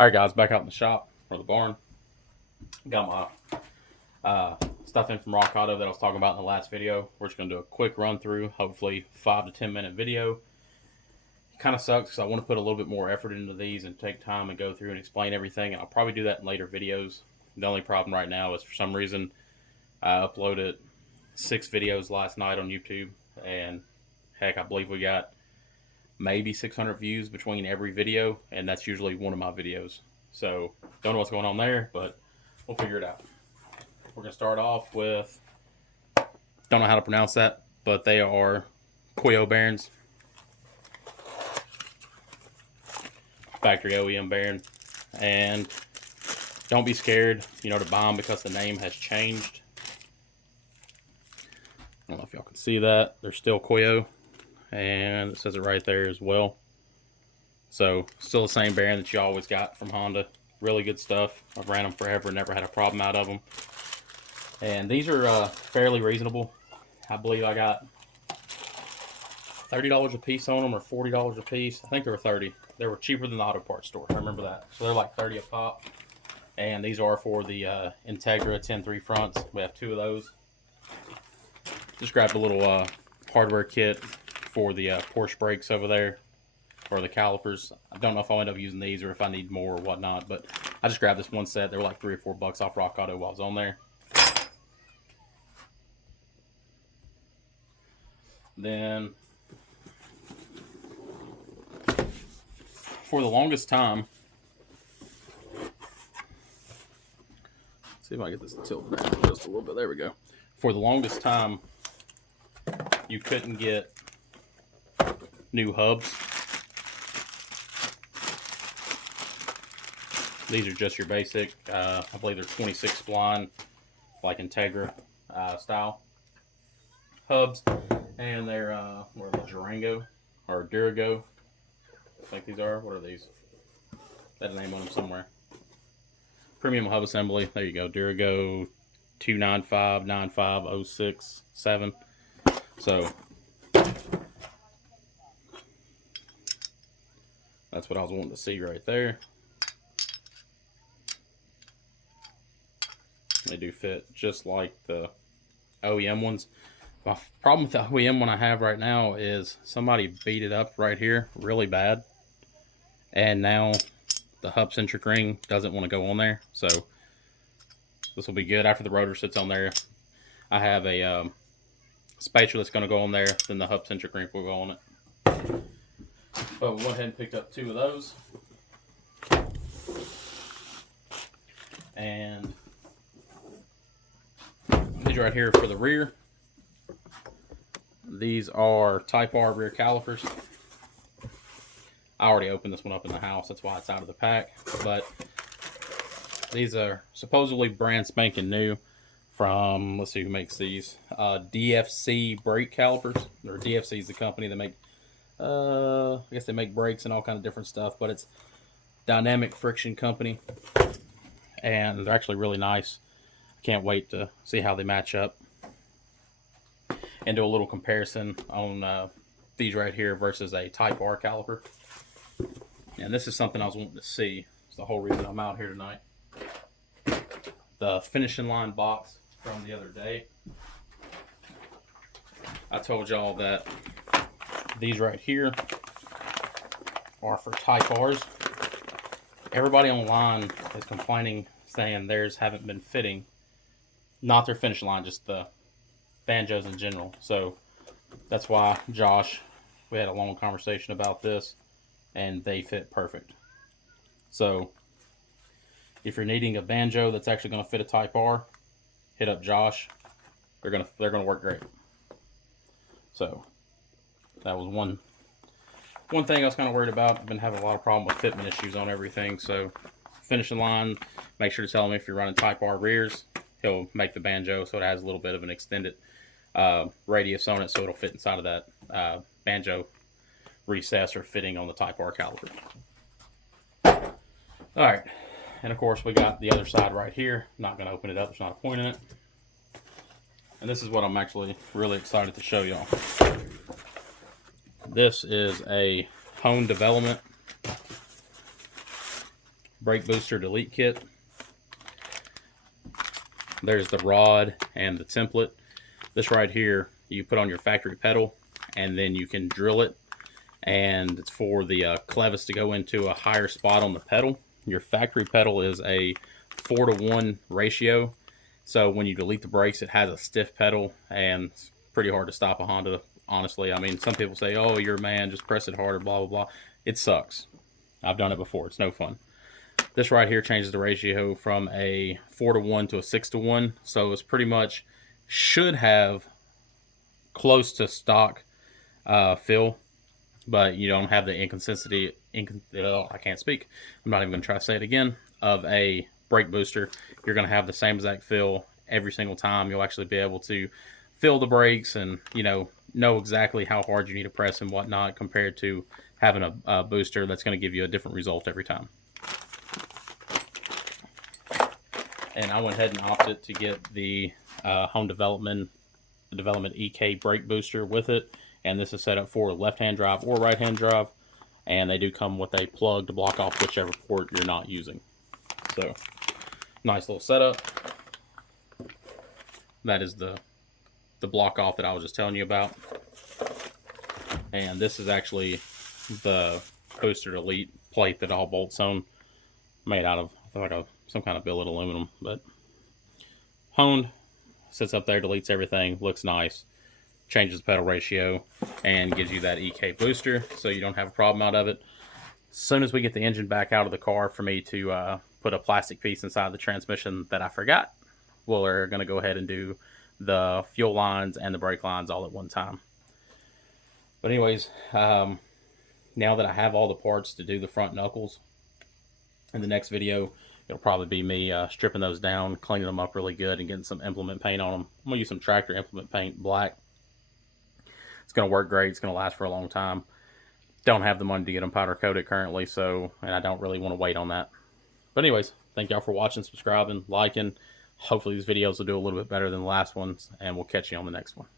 Alright guys, back out in the shop, or the barn. Got my stuff in from Rock Auto that I was talking about in the last video. We're just going to do a quick run through, hopefully 5 to 10 minute video. It kind of sucks because I want to put a little bit more effort into these and take time and go through and explain everything. And I'll probably do that in later videos. The only problem right now is for some reason I uploaded 6 videos last night on YouTube. And heck, I believe we got maybe 600 views between every video, and that's usually one of my videos. So don't know what's going on there, but we'll figure it out. We're gonna start off with, don't know how to pronounce that, but they are Koyo bearings, factory OEM bearing. And don't be scared, to buy them because the name has changed. I don't know if y'all can see that. They're still Koyo, and it says it right there as well. So still the same bearing that you always got from Honda. Really good stuff. I've ran them forever, never had a problem out of them. And these are fairly reasonable. I believe I got $30 a piece on them, or $40 a piece. I think they were 30. They were cheaper than the auto parts store. I remember that. So they're like 30 a pop. And these are for the Integra 10-3 fronts. We have 2 of those. Just grabbed a little hardware kit for the Porsche brakes over there, or the calipers. I don't know if I'll end up using these or if I need more or whatnot, but I just grabbed this one set. They were like $3 or $4 off Rock Auto while I was on there. Then for the longest time, see if I can get this tilted down just a little bit. There we go. For the longest time, you couldn't get new hubs. These are just your basic, I believe they're 26 spline, like Integra style hubs. And they're, what are they, Durango or Durago? I think these are. What are these? They had a name on them somewhere. Premium hub assembly. There you go. Durago 295 95067. So that's what I was wanting to see right there. They do fit just like the OEM ones. My problem with the OEM one I have right now is somebody beat it up right here really bad, and now the hub centric ring doesn't want to go on there. So this will be good. After the rotor sits on there, I have a spatula that's going to go on there, then the hub centric ring will go on it. But we went ahead and picked up 2 of those. And these right here for the rear. These are Type R rear calipers. I already opened this one up in the house, that's why it's out of the pack. But these are supposedly brand spanking new from, let's see who makes these, DFC brake calipers. Or DFC is the company that make, I guess they make brakes and all kind of different stuff, but it's Dynamic Friction Company. And they're actually really nice. I can't wait to see how they match up and do a little comparison on these right here versus a Type R caliper. And this is something I was wanting to see. It's the whole reason I'm out here tonight. The finishing line box from the other day. I told y'all that these right here are for Type R's. Everybody online is complaining, saying theirs haven't been fitting. Not their finishing line, just the banjos in general. So that's why Josh, we had a long conversation about this, and they fit perfect. So if you're needing a banjo that's actually going to fit a Type R, hit up Josh. They're gonna work great. So that was one thing I was kind of worried about. I've been having a lot of problem with fitment issues on everything. So finishing line, make sure to tell him if you're running Type R rears, he'll make the banjo so it has a little bit of an extended radius on it, so it'll fit inside of that banjo recess or fitting on the Type R caliper. Alright, and of course we got the other side right here. Not going to open it up, there's not a point in it. And this is what I'm actually really excited to show y'all. This is a Hone Development brake booster delete kit. There's the rod and the template. This right here, you put on your factory pedal, and then you can drill it, and it's for the clevis to go into a higher spot on the pedal. Your factory pedal is a 4-to-1 ratio, so when you delete the brakes, it has a stiff pedal, and it's pretty hard to stop a Honda, honestly. I mean, some people say, oh, you're a man, just press it harder, blah, blah, blah. It sucks. I've done it before. It's no fun. This right here changes the ratio from a 4-to-1 to a 6-to-1, so it's pretty much should have close to stock feel, but you don't have the inconsistency. I can't speak. I'm not even going to try to say it again. Of a brake booster, you're going to have the same exact feel every single time. You'll actually be able to feel the brakes and know exactly how hard you need to press and whatnot, compared to having a booster that's going to give you a different result every time. And I went ahead and opted to get the Honda Development EK brake booster with it, and this is set up for left-hand drive or right-hand drive, and they do come with a plug to block off whichever port you're not using. So nice little setup. That is the block off that I was just telling you about, and this is actually the booster delete plate that all bolts on, made out of like some kind of billet aluminum, but honed. Sits up there, deletes everything, looks nice, changes the pedal ratio, and gives you that EK booster, so you don't have a problem out of it. As soon as we get the engine back out of the car for me to put a plastic piece inside the transmission that I forgot, we're going to go ahead and do the fuel lines and the brake lines all at one time. But anyways, now that I have all the parts to do the front knuckles, in the next video, it'll probably be me stripping those down, cleaning them up really good, and getting some implement paint on them. I'm going to use some Tractor implement paint, black. It's going to work great. It's going to last for a long time. Don't have the money to get them powder coated currently, and I don't really want to wait on that. But anyways, thank y'all for watching, subscribing, liking. Hopefully these videos will do a little bit better than the last ones, and we'll catch you on the next one.